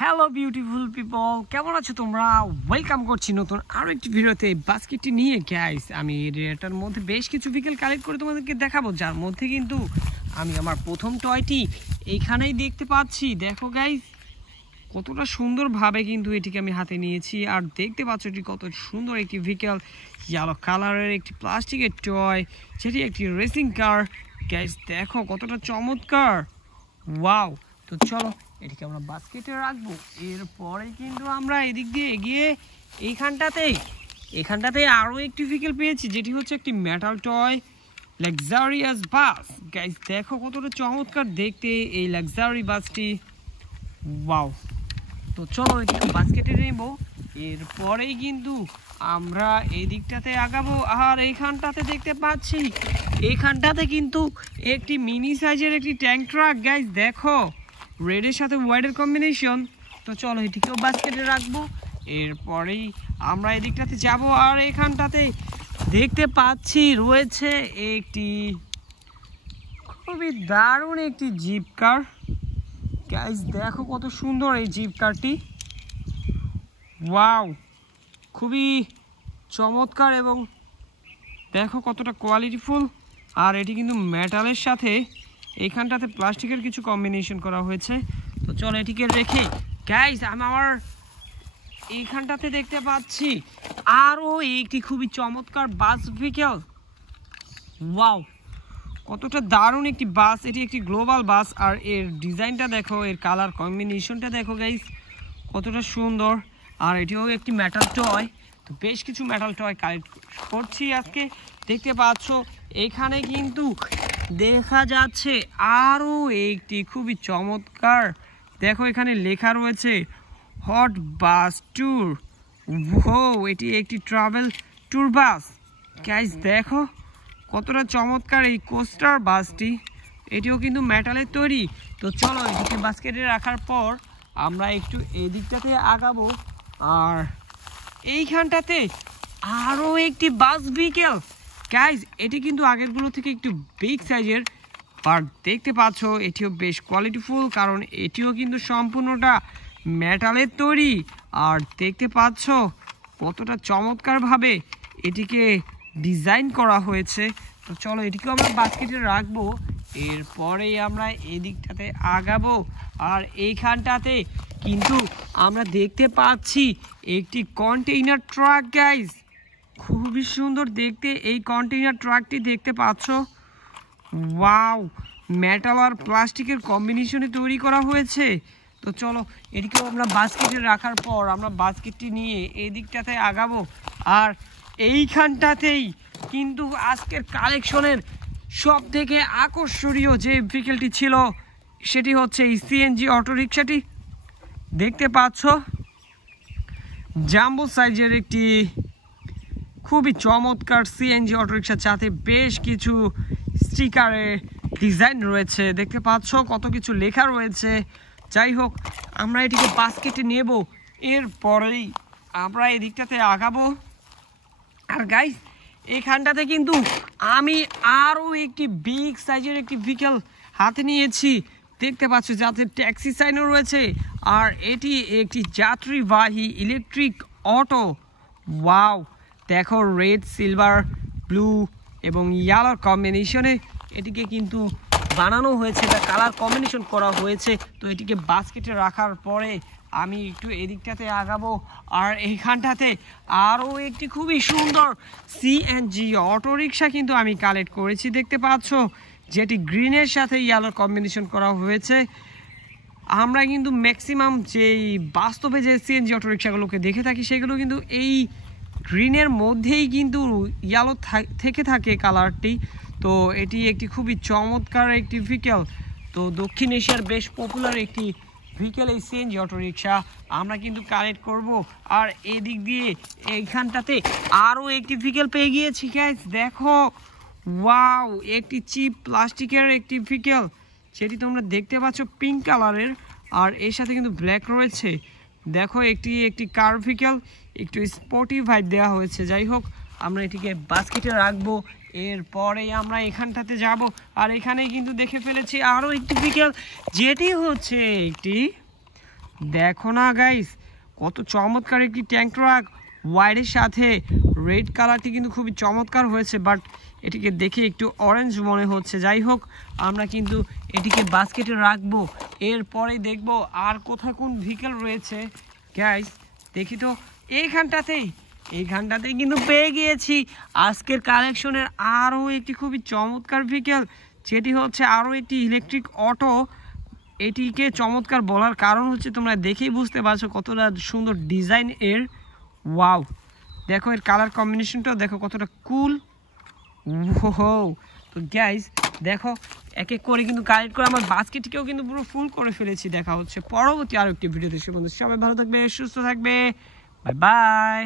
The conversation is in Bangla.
হ্যালো বিউটিফুল পিপল, কেমন আছো তোমরা? ওয়েলকাম করছি নতুন আরও একটি ভিডিওতে। বাস্কেটটি নিয়ে গাইস আমি এটার মধ্যে বেশ কিছু ভিকেল কালেক্ট করে তোমাদেরকে দেখাবো, যার মধ্যে কিন্তু আমি আমার প্রথম টয়টি এইখানেই দেখতে পাচ্ছি। দেখো গাইস, কতটা সুন্দরভাবে কিন্তু এটিকে আমি হাতে নিয়েছি। আর দেখতে পাচ্ছ এটি কত সুন্দর একটি ভিকেল, ইয়েলো কালারের একটি প্লাস্টিকের টয়, যেটি একটি রেসিং কার। গাইস দেখো কতটা চমৎকার, ওয়াও। তো চলো এটিকে আমরা বাস্কেটে রাখবো। এরপরে কিন্তু আমরা এদিক দিয়ে এগিয়ে এখানটাতে আরও একটি ভিকেল পেয়েছি, যেটি হচ্ছে একটি মেটাল টয় লাক্সারিয়াস বাস। গাইস দেখো কতটা চমৎকার দেখতে এই লাক্সারি বাসটি, ওয়াও। তো চলো এটিকে বাস্কেটে নেব। এরপরেই কিন্তু আমরা এই দিকটাতে আগাবো। আর এইখানটাতে দেখতে পাচ্ছি, এইখানটাতে কিন্তু একটি মিনি সাইজের একটি ট্যাঙ্ক ট্রাক। গাইস দেখো রেডের সাথে হোয়াইটের কম্বিনেশন। তো চলো এটিকেও বাস্কেটে রাখবো। এরপরেই আমরা এদিকটাতে যাব। আর এখানটাতে দেখতে পাচ্ছি রয়েছে একটি খুবই দারুণ একটি জিপ কার। গাইস দেখো কত সুন্দর এই জিপ কারটি, ওয়াও, খুবই চমৎকার এবং দেখো কতটা কোয়ালিটিফুল। আর এটি কিন্তু মেটালের সাথে এইখানটাতে প্লাস্টিকের কিছু কম্বিনেশন করা হয়েছে। তো চলো এটিকে রেখে গাইস আমি আমার এইখানটাতে দেখতে পাচ্ছি আরও একটি খুবই চমৎকার বাস ভিকেল, ওয়াও, কতটা দারুণ একটি বাস। এটি একটি গ্লোবাল বাস। আর এর ডিজাইনটা দেখো, এর কালার কম্বিনেশনটা দেখো গাইস কতটা সুন্দর। আর এটিও একটি মেটাল টয়। তো বেশ কিছু মেটাল টয় কালেক্ট করছি আজকে। দেখতে পাচ্ছ এখানে কিন্তু দেখা যাচ্ছে আরও একটি খুবই চমৎকার, দেখো এখানে লেখা রয়েছে হট বাস ট্যুর। ও এটি একটি ট্রাভেল ট্যুর বাস। গাইস দেখো কতটা চমৎকার এই কোস্টার বাসটি, এটিও কিন্তু মেটালের তৈরি। তো চলো এটিকে বাস্কেটে রাখার পর আমরা একটু এই দিকটাতে আগাবো। আর এইখানটাতে আরও একটি বাস ভিকেল। গাইস এটি কিন্তু আগেরগুলো থেকে একটু বিগ সাইজের, আর দেখতে পাচ্ছ এটিও বেশ কোয়ালিটিফুল, কারণ এটিও কিন্তু সম্পূর্ণটা মেটালের তৈরি। আর দেখতে পাচ্ছ কতটা চমৎকারভাবে এটিকে ডিজাইন করা হয়েছে। তো চলো এটিকেও আমরা বাস্কেটে রাখবো। এরপরেই আমরা এদিকটাতে আগাবো। আর এইখানটাতে কিন্তু আমরা দেখতে পাচ্ছি একটি কন্টেইনার ট্রাক। গাইস খুবই সুন্দর দেখতে এই কন্টেইনার ট্রাকটি, দেখতে পাচ্ছ, ওয়াও, মেটাল আর প্লাস্টিকের কম্বিনেশনে তৈরি করা হয়েছে। তো চলো এটিকেও আমরা বাস্কেটে রাখার পর আমরা বাস্কেটটি নিয়ে এই দিকটাতে আগাবো। আর এইখানটাতেই কিন্তু আজকের কালেকশনের সব থেকে আকর্ষণীয় যে ভিকেলটি ছিল সেটি হচ্ছে এই সিএনজি অটোরিকশাটি। দেখতে পাচ্ছ জাম্বো সাইজের একটি খুবই চমৎকার সিএনজি অটোরিকশার সাথে বেশ কিছু স্টিকারের ডিজাইন রয়েছে। দেখতে পাচ্ছ কত কিছু লেখা রয়েছে। যাই হোক আমরা এটিকে বাস্কেটে নেব। এরপরেই আমরা এদিকটাতে আগাবো। আর গাইস এখানটাতে কিন্তু আমি আরও একটি বিগ সাইজের একটি ভিকেল হাতে নিয়েছি। দেখতে পাচ্ছ যাতে ট্যাক্সি সাইনও রয়েছে। আর এটি একটি যাত্রীবাহী ইলেকট্রিক অটো, ওয়াও, দেখো রেড, সিলভার, ব্লু এবং ইয়েলোর কম্বিনেশনে এটিকে কিন্তু বানানো হয়েছে বা কালার কম্বিনেশন করা হয়েছে। তো এটিকে বাস্কেটে রাখার পরে আমি একটু এদিকটাতে আগাবো। আর এইখানটাতে আরও একটি খুবই সুন্দর সিএনজি অটোরিকশা কিন্তু আমি কালেক্ট করেছি। দেখতে পাচ্ছ যেটি গ্রিনের সাথে ইয়েলোর কম্বিনেশন করা হয়েছে। আমরা কিন্তু ম্যাক্সিমাম যেই বাস্তবে যে সিএনজি অটোরিকশাগুলোকে দেখে থাকি সেগুলো কিন্তু এই গ্রিনের মধ্যেই কিন্তু ইয়েলো থেকে থাকে কালারটি। তো এটি একটি খুবই চমৎকার একটি ভিকেল। তো দক্ষিণ এশিয়ার বেশ পপুলার একটি ভিকেল এই সিএনজি অটোরিকশা আমরা কিন্তু কালেক্ট করব। আর এদিক দিয়ে এইখানটাতে আরও একটি ভিকেল পেয়ে গিয়েছি। গাইস দেখো, ওয়াও, একটি চিপ প্লাস্টিকের একটি ভিকেল, যেটি তোমরা দেখতে পাচ্ছ পিঙ্ক কালারের। আর এর সাথে কিন্তু ব্ল্যাক রয়েছে। দেখো একটি কার ভিকেল, একটু স্পোর্টিভ ভাইব দেওয়া হয়েছে। যাই হোক আমরা এটিকে বাস্কেটে রাখবো। এরপরে আমরা এখানটাতে যাব। আর এখানে কিন্তু দেখে ফেলেছি আরও একটি ভিকেল, যেটি হচ্ছে একটি দেখো না গাইস, কত চমৎকার একটি ট্যাঙ্ক ট্রাক। হোয়াইটের সাথে রেড কালারটি কিন্তু খুবই চমৎকার হয়েছে, বাট এটিকে দেখে একটু অরেঞ্জ মনে হচ্ছে। যাই হোক, আমরা কিন্তু এটিকে বাস্কেটে রাখবো, এরপরে দেখব আর কোথায় কোন ভেহিকেল রয়েছে। গাইস দেখি তো, এইখানটাতেই কিন্তু পেয়ে গিয়েছি আজকের কালেকশনের আরও একটি খুবই চমৎকার ভেহিকেল, যেটি হচ্ছে আরও একটি ইলেকট্রিক অটো। এটিকে চমৎকার বলার কারণ হচ্ছে তোমরা দেখেই বুঝতে পারছো কতটা সুন্দর ডিজাইন এর। ওয়াও, দেখো এর কালার কম্বিনেশনটাও দেখো কতটা কুল। ওহো, তো গাইস দেখো এক এক করে কিন্তু কালেক্ট করে আমার বাস্কেটকেও কিন্তু পুরো ফুল করে ফেলেছি। দেখা হচ্ছে পরবর্তী আরও একটি ভিডিওতে। সে বন্ধু সবাই ভালো থাকবে, সুস্থ থাকবে, বাই বাই।